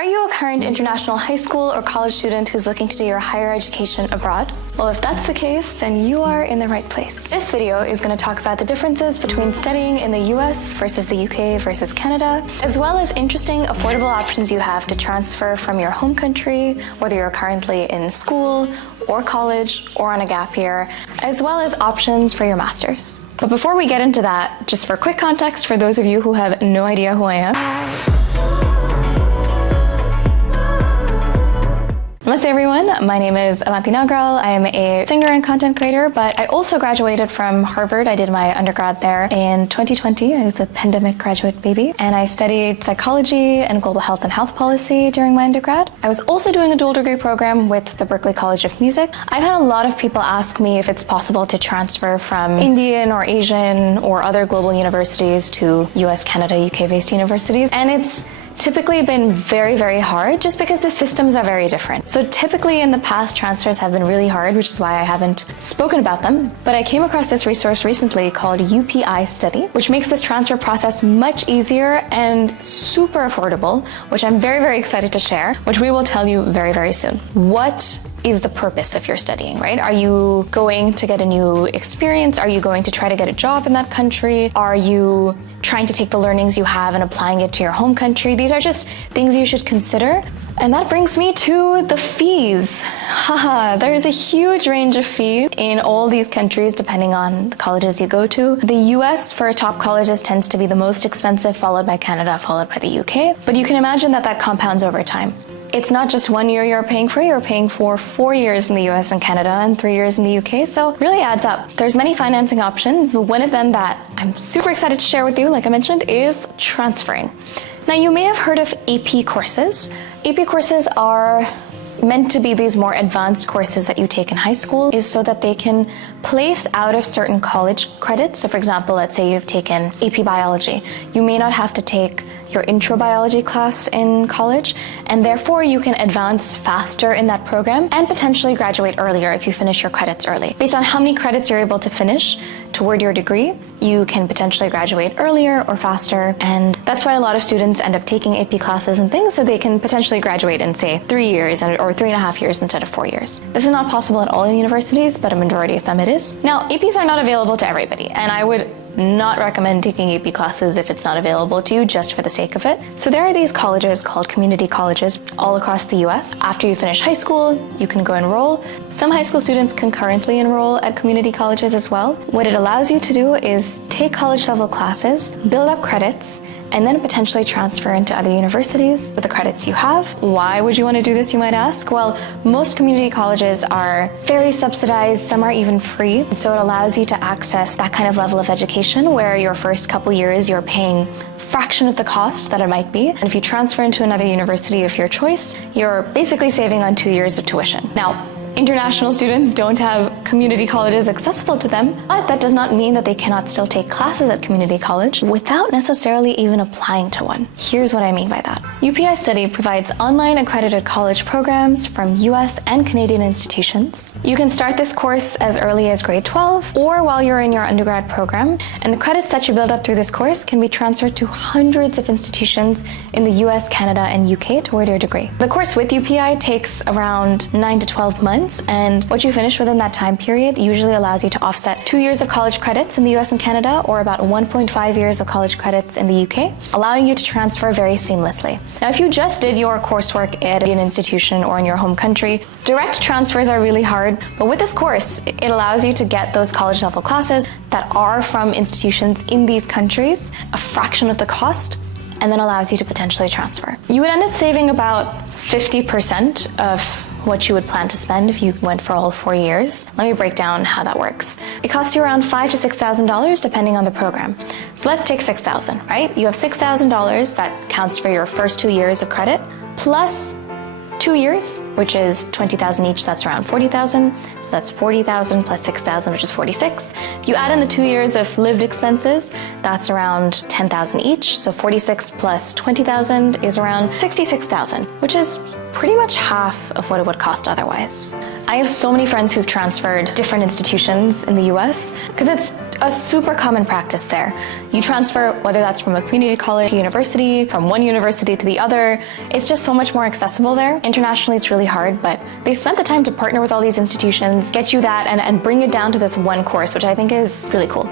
Are you a current international high school or college student who's looking to do your higher education abroad? Well, if that's the case, then you are in the right place. This video is going to talk about the differences between studying in the US versus the UK versus Canada, as well as interesting, affordable options you have to transfer from your home country, whether you're currently in school or college or on a gap year, as well as options for your master's. But before we get into that, just for quick context for those of you who have no idea who I am. Namaste everyone, my name is Avanti Nagral. I am a singer and content creator, but I also graduated from Harvard. I did my undergrad there in 2020. I was a pandemic graduate baby, and I studied psychology and global health and health policy during my undergrad. I was also doing a dual degree program with the Berklee College of Music. I've had a lot of people ask me if it's possible to transfer from Indian or Asian or other global universities to US, Canada, UK-based universities, and it's typically been very, very hard just because the systems are very different. So typically in the past, transfers have been really hard, which is why I haven't spoken about them. But I came across this resource recently called UPI Study, which makes this transfer process much easier and super affordable, which I'm very, very excited to share, which we will tell you very, very soon. What is the purpose of your studying, right? Are you going to get a new experience? Are you going to try to get a job in that country? Are you trying to take the learnings you have and applying it to your home country? These are just things you should consider. And that brings me to the fees. Haha, there is a huge range of fees in all these countries depending on the colleges you go to. The US for top colleges tends to be the most expensive, followed by Canada, followed by the UK. But you can imagine that that compounds over time. It's not just 1 year you're paying for, you're paying for 4 years in the US and Canada and 3 years in the UK, so it really adds up. There's many financing options, but one of them that I'm super excited to share with you, like I mentioned, is transferring. Now you may have heard of AP courses. AP courses are meant to be these more advanced courses that you take in high school, is so that they can place out of certain college credits. So for example, let's say you've taken AP biology. You may not have to take your intro biology class in college, and therefore you can advance faster in that program and potentially graduate earlier if you finish your credits early. Based on how many credits you're able to finish toward your degree, you can potentially graduate earlier or faster, and that's why a lot of students end up taking AP classes and things so they can potentially graduate in, say, 3 years or 3.5 years instead of 4 years. This is not possible at all universities, but a majority of them it is. Now, APs are not available to everybody, and I would not recommend taking AP classes if it's not available to you just for the sake of it. So there are these colleges called community colleges all across the US. After you finish high school, you can go enroll. Some high school students can currently enroll at community colleges as well. What it allows you to do is take college level classes, build up credits, and then potentially transfer into other universities with the credits you have. Why would you want to do this, you might ask? Well, most community colleges are very subsidized, some are even free. So it allows you to access that kind of level of education where your first couple years you're paying fraction of the cost that it might be. And if you transfer into another university of your choice, you're basically saving on 2 years of tuition. Now, international students don't have community colleges accessible to them, but that does not mean that they cannot still take classes at community college without necessarily even applying to one. Here's what I mean by that. UPI Study provides online accredited college programs from US and Canadian institutions. You can start this course as early as grade 12 or while you're in your undergrad program, and the credits that you build up through this course can be transferred to hundreds of institutions in the US, Canada, and UK toward your degree. The course with UPI takes around 9 to 12 months, and what you finish within that time period usually allows you to offset 2 years of college credits in the US and Canada, or about 1.5 years of college credits in the UK, allowing you to transfer very seamlessly. Now, if you just did your coursework at an institution or in your home country, direct transfers are really hard, but with this course, it allows you to get those college level classes that are from institutions in these countries, a fraction of the cost, and then allows you to potentially transfer. You would end up saving about 50% of what you would plan to spend if you went for all 4 years. Let me break down how that works. It costs you around $5,000 to $6,000 depending on the program. So let's take $6,000, right? You have $6,000 that counts for your first 2 years of credit, plus 2 years, which is $20,000 each, that's around $40,000. So that's $40,000 plus $6,000, which is $46,000. If you add in the 2 years of lived expenses, that's around $10,000 each. So $46,000 plus $20,000 is around $66,000, which is pretty much half of what it would cost otherwise. I have so many friends who've transferred different institutions in the US because it's a super common practice there. You transfer, whether that's from a community college to university, from one university to the other. It's just so much more accessible there. Internationally, it's really hard, but they spent the time to partner with all these institutions, get you that, and bring it down to this one course, which I think is really cool.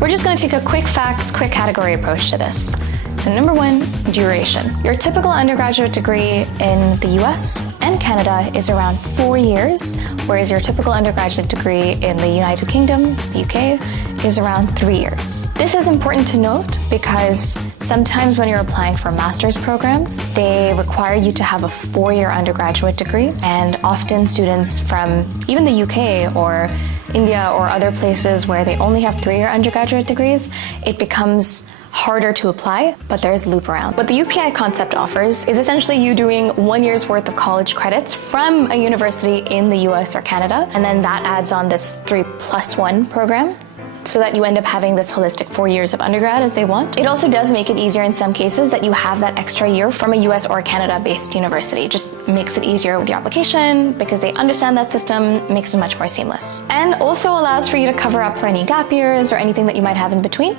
We're just going to take a quick facts, quick category approach to this. So number one, duration. Your typical undergraduate degree in the US and Canada is around 4 years, whereas your typical undergraduate degree in the United Kingdom, the UK, is around 3 years. This is important to note because sometimes when you're applying for master's programs, they require you to have a 4-year undergraduate degree, and often students from even the UK or India or other places where they only have 3-year undergraduate degrees, it becomes harder to apply, but there's loop around. What the UPI concept offers is essentially you doing 1 year's worth of college credits from a university in the US or Canada, and then that adds on this 3+1 program, so that you end up having this holistic 4 years of undergrad as they want. It also does make it easier in some cases that you have that extra year from a US or Canada-based university. It just makes it easier with your application because they understand that system, makes it much more seamless. And also allows for you to cover up for any gap years or anything that you might have in between.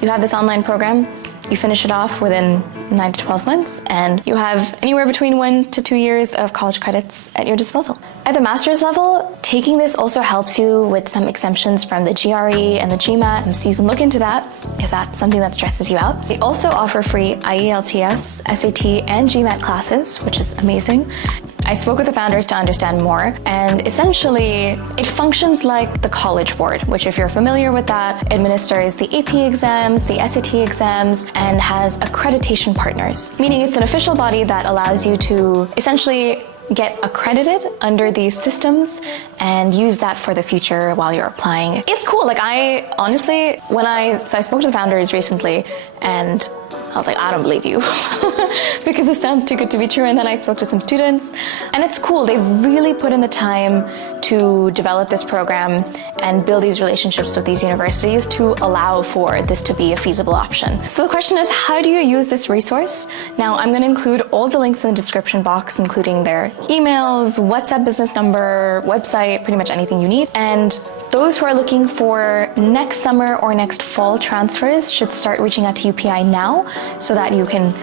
You have this online program, you finish it off within 9 to 12 months, and you have anywhere between 1 to 2 years of college credits at your disposal. At the master's level, taking this also helps you with some exemptions from the GRE and the GMAT, so you can look into that if that's something that stresses you out. They also offer free IELTS, SAT, and GMAT classes, which is amazing. I spoke with the founders to understand more, and essentially it functions like the College Board, which, if you're familiar with that, administers the AP exams, the SAT exams, and has accreditation partners, meaning it's an official body that allows you to essentially get accredited under these systems and use that for the future while you're applying. It's cool. Like, I honestly, so I spoke to the founders recently, and I was like, I don't believe you because it sounds too good to be true. And then I spoke to some students, and it's cool. They've really put in the time to develop this program and build these relationships with these universities to allow for this to be a feasible option. So the question is, how do you use this resource? Now, I'm going to include all the links in the description box, including their emails, WhatsApp business number, website, pretty much anything you need. And those who are looking for next summer or next fall transfers should start reaching out to UPI now, so that you can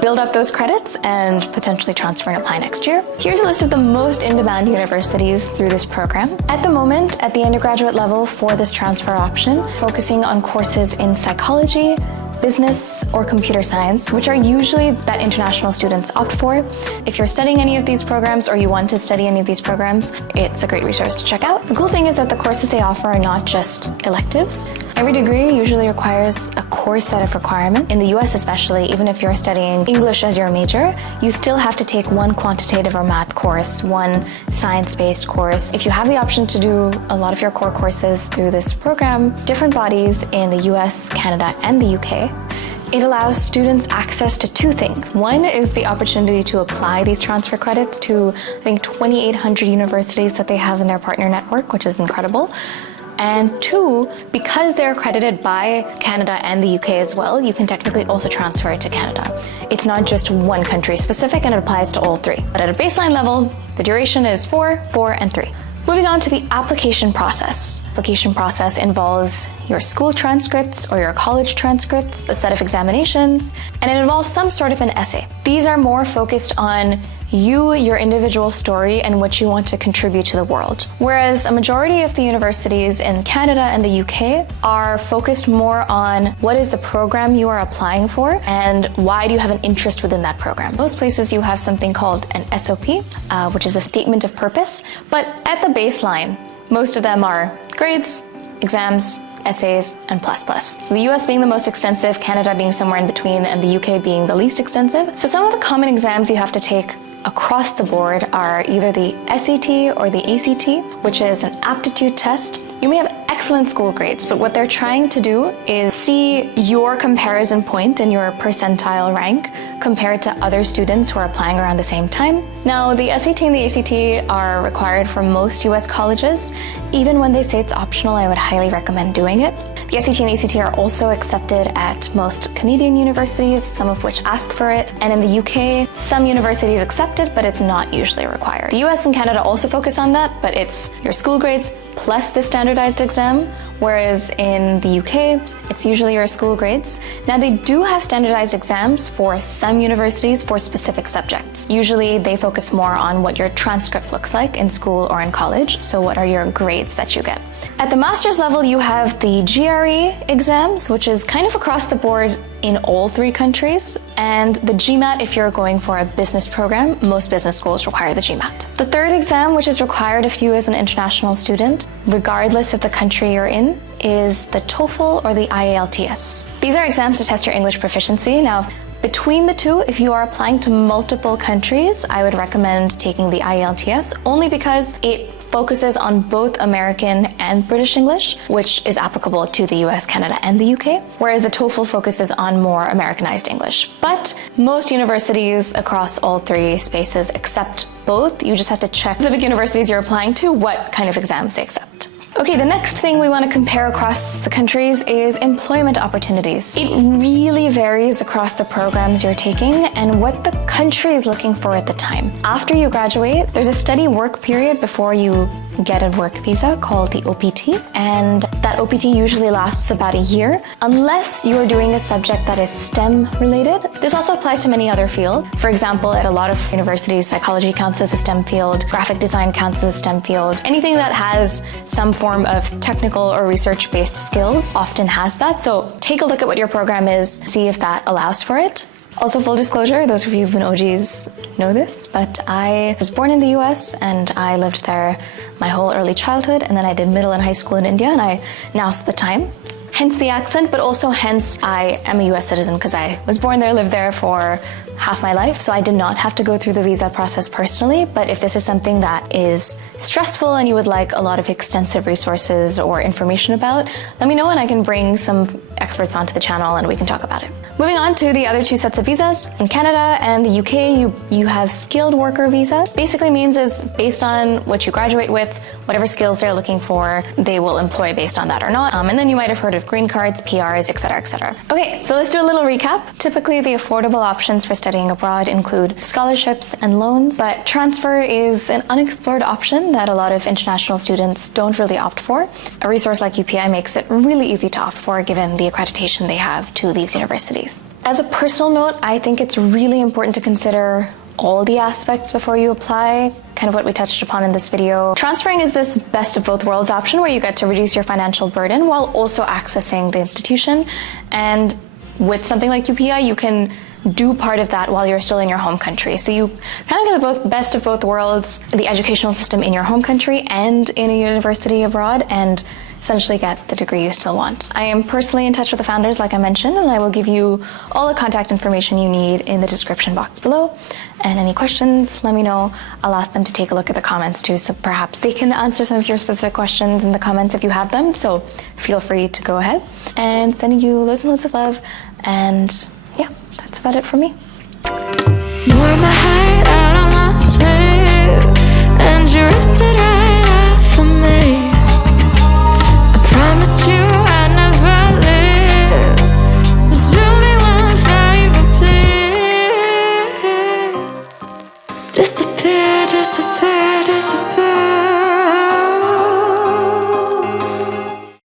build up those credits and potentially transfer and apply next year. Here's a list of the most in-demand universities through this program. At the moment, at the undergraduate level for this transfer option, focusing on courses in psychology, business, or computer science, which are usually that international students opt for. If you're studying any of these programs or you want to study any of these programs, it's a great resource to check out. The cool thing is that the courses they offer are not just electives. Every degree usually requires a core set of requirements. In the US especially, even if you're studying English as your major, you still have to take one quantitative or math course, one science-based course. If you have the option to do a lot of your core courses through this program, different bodies in the US, Canada, and the UK, it allows students access to 2 things. One is the opportunity to apply these transfer credits to, I think, 2,800 universities that they have in their partner network, which is incredible. And 2, because they're accredited by Canada and the UK as well, you can technically also transfer it to Canada. It's not just one country specific, and it applies to all 3. But at a baseline level, the duration is 4, 4, and 3. Moving on to the application process. The application process involves your school transcripts or your college transcripts, a set of examinations, and it involves some sort of an essay. These are more focused on you, your individual story, and what you want to contribute to the world. Whereas a majority of the universities in Canada and the UK are focused more on what is the program you are applying for and why do you have an interest within that program. Most places you have something called an SOP, which is a statement of purpose, but at the baseline, most of them are grades, exams, essays, and plus plus. So the US being the most extensive, Canada being somewhere in between, and the UK being the least extensive. So some of the common exams you have to take across the board are either the SAT or the ACT, which is an aptitude test. You may have excellent school grades, but what they're trying to do is see your comparison point and your percentile rank compared to other students who are applying around the same time. Now, the SAT and the ACT are required for most US colleges. Even when they say it's optional, I would highly recommend doing it. The SAT and ACT are also accepted at most Canadian universities, some of which ask for it. And in the UK, some universities accept it, but it's not usually required. The US and Canada also focus on that, but it's your school grades plus the standardized exam, whereas in the UK, it's usually your school grades. Now, they do have standardized exams for some universities for specific subjects. Usually, they focus more on what your transcript looks like in school or in college, so what are your grades that you get. At the master's level, you have the GRE exams, which is kind of across the board in all 3 countries, and the GMAT if you're going for a business program. Most business schools require the GMAT. The 3rd exam, which is required if you as an international student, regardless of the country you're in, is the TOEFL or the IELTS. These are exams to test your English proficiency. Now, between the 2, if you are applying to multiple countries, I would recommend taking the IELTS only because it focuses on both American and British English, which is applicable to the US, Canada, and the UK, whereas the TOEFL focuses on more Americanized English. But most universities across all 3 spaces accept both. You just have to check specific universities you're applying to, what kind of exams they accept. Okay, the next thing we want to compare across the countries is employment opportunities. It really varies across the programs you're taking and what the country is looking for at the time. After you graduate, there's a study work period before you get a work visa called the OPT, and that OPT usually lasts about a year, unless you are doing a subject that is STEM related. This also applies to many other fields. For example, at a lot of universities, psychology counts as a STEM field, graphic design counts as a STEM field. Anything that has some form of technical or research-based skills often has that. So take a look at what your program is, see if that allows for it. Also, full disclosure, those of you who've been OGs know this, but I was born in the US and I lived there my whole early childhood, and then I did middle and high school in India, and I now's the time. Hence the accent, but also hence I am a US citizen because I was born there, lived there for half my life, so I did not have to go through the visa process personally. But if this is something that is stressful and you would like a lot of extensive resources or information about, let me know and I can bring some experts onto the channel and we can talk about it. Moving on to the other 2 sets of visas. In Canada and the UK, you have skilled worker visa. Basically means is based on what you graduate with, whatever skills they're looking for, they will employ based on that or not. And then you might have heard of green cards, PRs, etc., etc. Okay, so let's do a little recap. Typically, the affordable options for studying abroad include scholarships and loans, but transfer is an unexplored option that a lot of international students don't really opt for. A resource like UPI makes it really easy to opt for given the accreditation they have to these universities. As a personal note, I think it's really important to consider all the aspects before you apply, kind of what we touched upon in this video. Transferring is this best of both worlds option where you get to reduce your financial burden while also accessing the institution. And with something like UPI, you can do part of that while you're still in your home country. So you kind of get the best of both worlds, the educational system in your home country and in a university abroad, and essentially get the degree you still want. I am personally in touch with the founders, like I mentioned, and I will give you all the contact information you need in the description box below. And any questions, let me know. I'll ask them to take a look at the comments too, so perhaps they can answer some of your specific questions in the comments if you have them. So feel free to go ahead. And sending you loads and loads of love. And yeah, that's about it for me. You were my hideout on my sleeve, and you ripped it right off of me. I promised you I'd never leave, so do me one favor, please. Disappear, disappear, disappear.